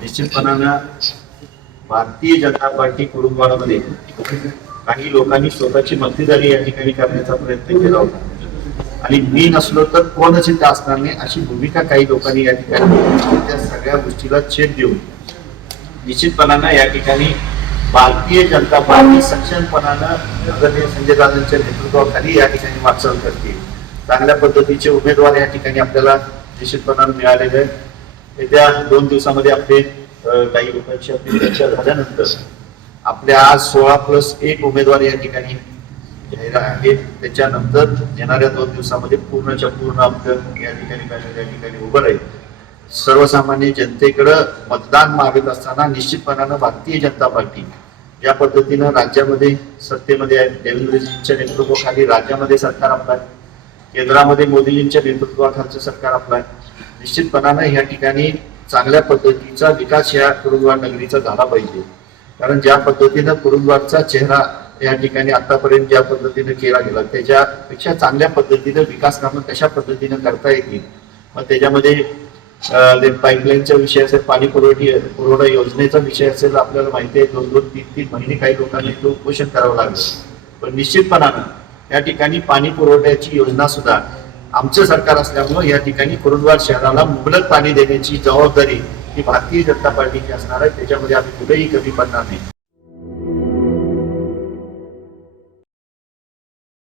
निश्चितपणानं Bharatiya Janata party कुरुंदवाडामध्ये काही लोकांनी स्वतःची मक्तेदारी या ठिकाणी करण्याचा प्रयत्न केला होता आणि मी नसलो तर कोणच इथे असणार नाही अशी भूमिका काही लोकांनी या ठिकाणी त्या सगळ्या गोष्टीला छेद देऊन निश्चितपणानं या ठिकाणी भारतीय जनता पार्टी सक्षमपणानं आदरणीय संजय दादांच्या नेतृत्वाखाली या ठिकाणी वाटचाल करते. चांगल्या पद्धतीचे उमेदवार या ठिकाणी आपल्याला निश्चितपणानं मिळालेले आहेत. येत्या 2 दिवसामध्ये आपले काही लोकांची आपली चर्चा झाल्यानंतर आपल्या आज 16+1 उमेदवार या ठिकाणी जाहीर आहेत. त्याच्यानंतर येणाऱ्या 2 दिवसामध्ये पूर्णच्या पूर्ण आपलं या ठिकाणी उभं राहील. सर्वसामान्य जनतेकडे मतदान मागत असताना निश्चितपणानं भारतीय जनता पार्टी या पद्धतीनं राज्यामध्ये सत्तेमध्ये आहे. देवेंद्रजींच्या नेतृत्वाखाली राज्यामध्ये सरकार आपलं आहे. केंद्रामध्ये मोदीजींच्या नेतृत्वाखालचं सरकार आपलं आहे. निश्चितपणानं या ठिकाणी चांगल्या पद्धतीचा विकास या कुरुंदवाड नगरीचा झाला पाहिजे. कारण ज्या पद्धतीनं कुरुंदवाडचा चेहरा या ठिकाणी आतापर्यंत ज्या पद्धतीनं केला गेला त्याच्यापेक्षा चांगल्या पद्धतीनं विकास कामं कशा पद्धतीनं करता येतील. मग त्याच्यामध्ये पाईपलाईनचा विषय असेल, पाणी पुरवठा योजनेचा विषय असेल. आपल्याला माहिती आहे 2-2, 3-3 महिने काही लोकांनी तो उपोषण करावं लागलं. पण निश्चितपणानं या ठिकाणी पाणी पुरवठ्याची योजना सुद्धा आमचं सरकार असल्यामुळे या ठिकाणी कुरुंदवाड शहराला मुबलक पाणी देण्याची जबाबदारी ही भारतीय जनता पार्टीची असणार आहे. त्याच्यामध्ये आम्ही कुठेही कमी पडणार नाही.